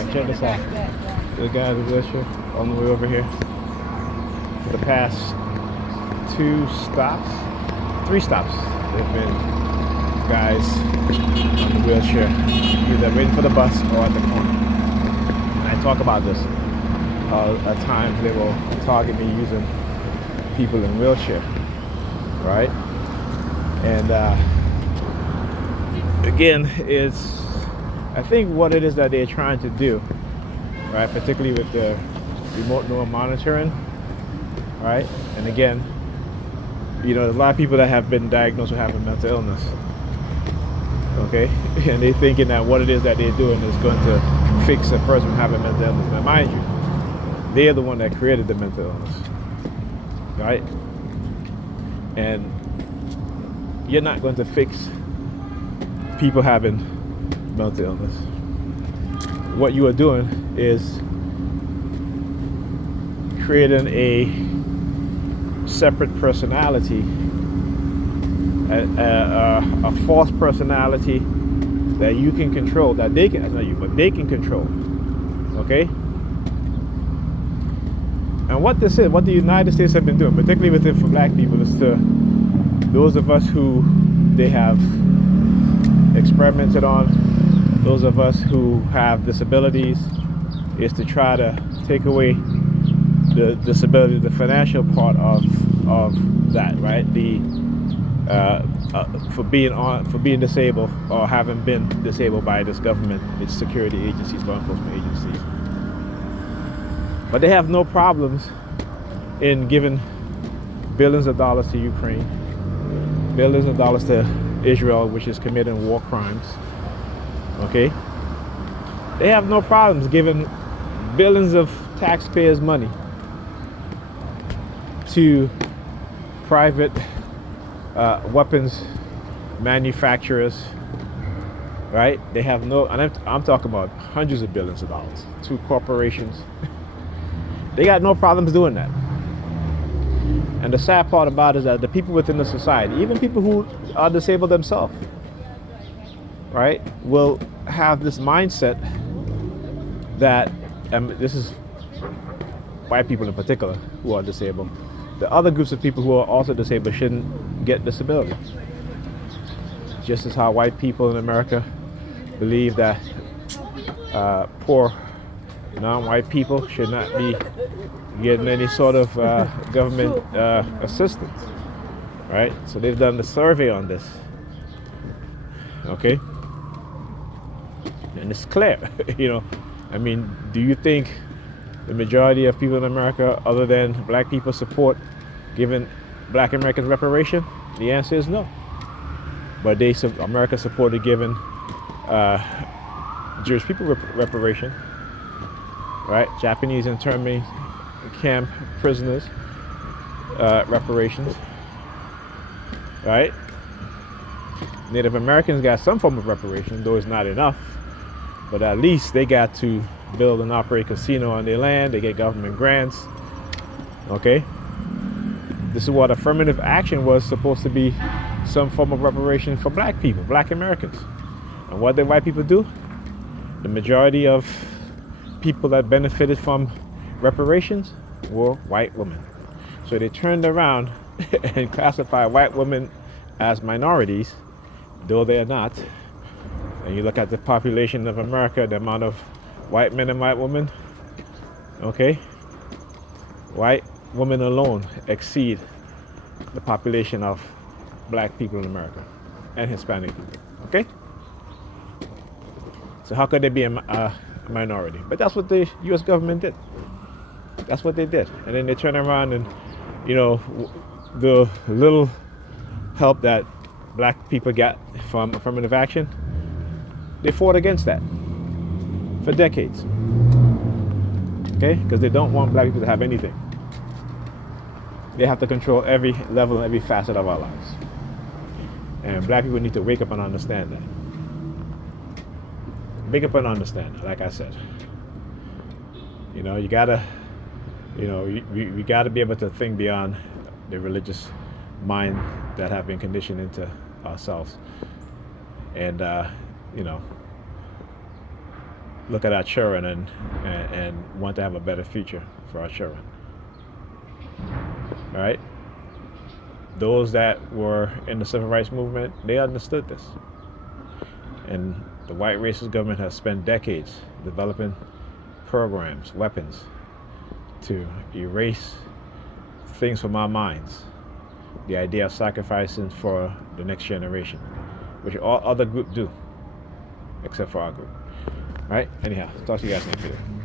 Alright, check this out. The guy in the wheelchair on the way over here. For the past 3 stops, there've been guys on the wheelchair either waiting for the bus or at the corner. And I talk about this. At times they will target me using people in wheelchair, right? And again, it's I think what it is that they're trying to do, right? Particularly with the remote neural monitoring, right? And again, there's a lot of people that have been diagnosed with having mental illness, okay? And they're thinking that what it is that they're doing is going to fix a person having mental illness. Now, mind you, they're the one that created the mental illness, right? And you're not going to fix people having mental illness. What you are doing is creating a separate personality, a false personality that you can control, that they can, not you, but they can control, okay? And what this is, what the United States have been doing, particularly with it for black people, is to those of us who they have experimented on, those of us who have disabilities, is to try to take away the disability, the financial part of that, right? For being disabled or having been disabled by this government, its security agencies, law enforcement agencies. But they have no problems in giving billions of dollars to Ukraine, billions of dollars to Israel, which is committing war crimes. Okay? They have no problems giving billions of taxpayers' money to private weapons manufacturers, right? They have no, and I'm talking about hundreds of billions of dollars to corporations. They got no problems doing that. And the sad part about it is that the people within the society, even people who are disabled themselves, right, will have this mindset that, and this is white people in particular who are disabled, the other groups of people who are also disabled shouldn't get disability. Just as how white people in America believe that poor non-white people should not be getting any sort of government assistance, right? So they've done the survey on this, okay? And it's clear, I mean, do you think the majority of people in America, other than black people, support giving black Americans reparation? The answer is no. But America supported giving Jewish people reparation, right? Japanese internment camp prisoners reparations, right? Native Americans got some form of reparation, though it's not enough. But at least they got to build and operate casino on their land. They get government grants. Okay? This is what affirmative action was supposed to be, some form of reparation for black people, black Americans. And what did white people do? The majority of people that benefited from reparations were white women. So they turned around and classified white women as minorities, though they are not. And you look at the population of America, the amount of white men and white women, okay? White women alone exceed the population of black people in America and Hispanic people, okay? So how could they be a minority? But that's what the U.S. government did. That's what they did. And then they turn around and, the little help that black people got from affirmative action, they fought against that for decades. Okay? Because they don't want black people to have anything. They have to control every level and every facet of our lives. And black people need to wake up and understand that. Wake up and understand that, like I said. You gotta, we gotta be able to think beyond the religious mind that have been conditioned into ourselves. And, look at our children and want to have a better future for our children. All right? Those that were in the civil rights movement, they understood this. And the white racist government has spent decades developing programs, weapons, to erase things from our minds. The idea of sacrificing for the next generation, which all other groups do, except for our group. All right? Anyhow, talk to you guys next video.